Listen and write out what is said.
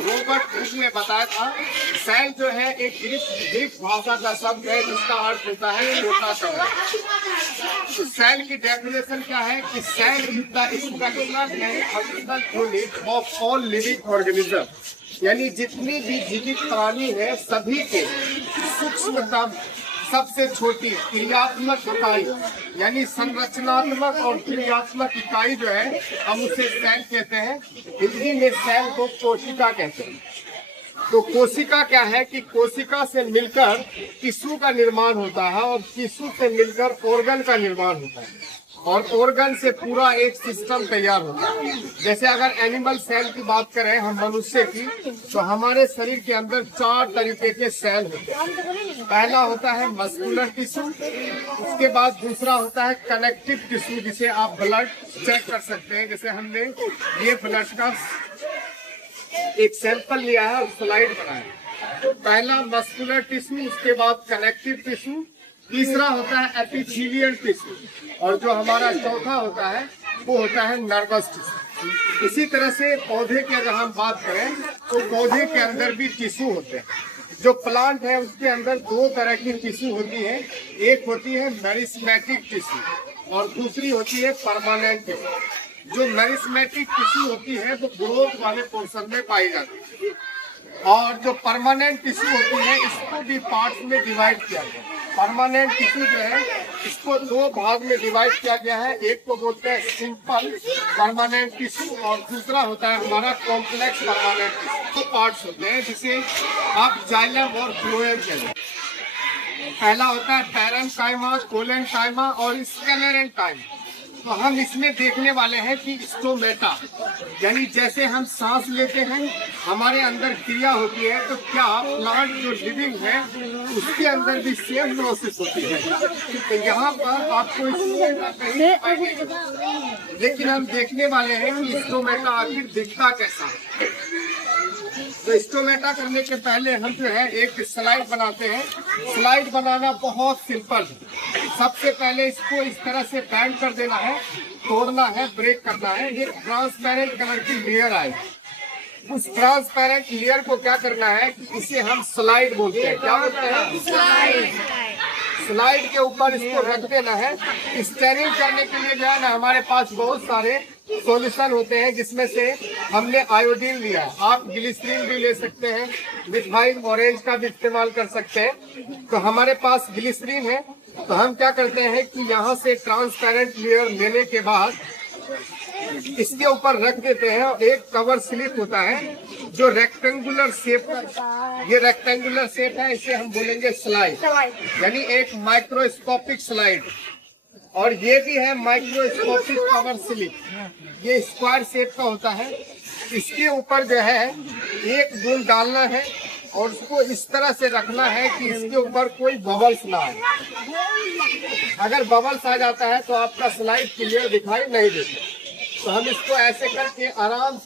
Robert Hooke ने बताया था, सेल जो है एक ग्रीक भाषा का शब्द है जिसका अर्थ होता है छोटा कमरा। तो सेल की डेफिनेशन क्या है कि cell is the structural and functional unit of all living organism, यानी जितनी भी जीवित प्राणी है सभी के सूक्ष्मतम सबसे छोटी क्रियात्मक इकाई यानी संरचनात्मक और क्रियात्मक इकाई जो है हम उसे सेल कहते हैं। हिंदी में सेल को कोशिका कहते हैं। तो कोशिका क्या है कि कोशिका से मिलकर टिश्यू का निर्माण होता है और टिश्यू से मिलकर ऑर्गन का निर्माण होता है और ऑर्गन से पूरा एक सिस्टम तैयार होता है। जैसे अगर एनिमल सेल की बात करें हम मनुष्य की, तो हमारे शरीर के अंदर 4 तरीके के सेल होते हैं। पहला होता है मस्कुलर टिश्यू, उसके बाद दूसरा होता है कनेक्टिव टिश्यू जिसे आप ब्लड चेक कर सकते हैं। जैसे हमने ये ब्लड का एक सैंपल लिया है और स्लाइड बनाया। तो पहला मस्कुलर टिश्यू, उसके बाद कनेक्टिव टिश्यू, तीसरा होता है एपिथेलियल टिश्यू और जो हमारा चौथा होता है वो होता है नर्वस टिश्यू। इसी तरह से पौधे की अगर हम बात करें तो पौधे के अंदर भी टिश्यू होते हैं। जो प्लांट है उसके अंदर 2 तरह की टिश्यू होती है, एक होती है मेरिस्मेटिक टिश्यू और दूसरी होती है परमानेंट टिश्यू। जो मेरिस्मेटिक टिश्यू होती है वो ग्रोथ वाले पोर्शन में पाई जाती है और जो परमानेंट टिश्यू होती है इसको भी पार्ट्स में डिवाइड किया गया है। परमानेंट टिश्यू जो है इसको 2 भाग में डिवाइड किया गया है। एक को बोलते हैं सिंपल परमानेंट टिश्यू और दूसरा होता है हमारा कॉम्प्लेक्स परमानेंट टिश्यू। 2 पार्ट्स होते हैं जिसे आप जाइलम और फ्लोएम कहते हैं। पहला होता है पैरेन्काइमा, कोलेन्काइमा और स्क्लेरेन्काइमा। तो हम इसमें देखने वाले हैं कि स्टोमेटा यानी जैसे हम सांस लेते हैं हमारे अंदर क्रिया होती है, तो क्या प्लांट जो लिविंग है उसके अंदर भी सेम प्रोसेस होती है। तो यहाँ पर आपको लेकिन हम देखने वाले हैं कि स्टोमेटा आखिर दिखता कैसा है। तो स्टोमेटा करने के पहले हम जो है एक स्लाइड बनाते हैं। स्लाइड बनाना बहुत सिंपल है। सबसे पहले इसको इस तरह से बैंड कर देना है, तोड़ना है, ब्रेक करना है। एक ट्रांसपेरेंट कलर की लेयर आए, उस ट्रांसपेरेंट लेयर को क्या करना है कि इसे हम स्लाइड बोलते हैं। क्या बोलते हैं? स्लाइड। स्लाइड के ऊपर इसको रख देना है। स्टेरिंग करने के लिए जो है ना हमारे पास बहुत सारे सॉल्यूशन होते हैं, जिसमें से हमने आयोडीन लिया है। आप ग्लिसरीन भी ले सकते हैं, मिथाइल ऑरेंज का भी इस्तेमाल कर सकते हैं। तो हमारे पास ग्लिसरीन है, तो हम क्या करते हैं कि यहाँ से ट्रांसपेरेंट लेयर लेने के बाद इसके ऊपर रख देते हैं और एक कवर स्लिप होता है जो रेक्टेंगुलर शेप, ये रेक्टेंगुलर शेप है, इसे हम बोलेंगे स्लाइड यानी एक माइक्रोस्कोपिक स्लाइड। और ये भी है माइक्रोस्कोपिक कवर स्लिप, ये स्क्वायर शेप का होता है। इसके ऊपर जो है एक बूंद डालना है और उसको इस तरह से रखना है कि इसके ऊपर कोई बबल्स ना आए। अगर बबल्स आ जाता है तो आपका स्लाइड क्लियर दिखाई नहीं देता। तो हम इसको ऐसे करके आराम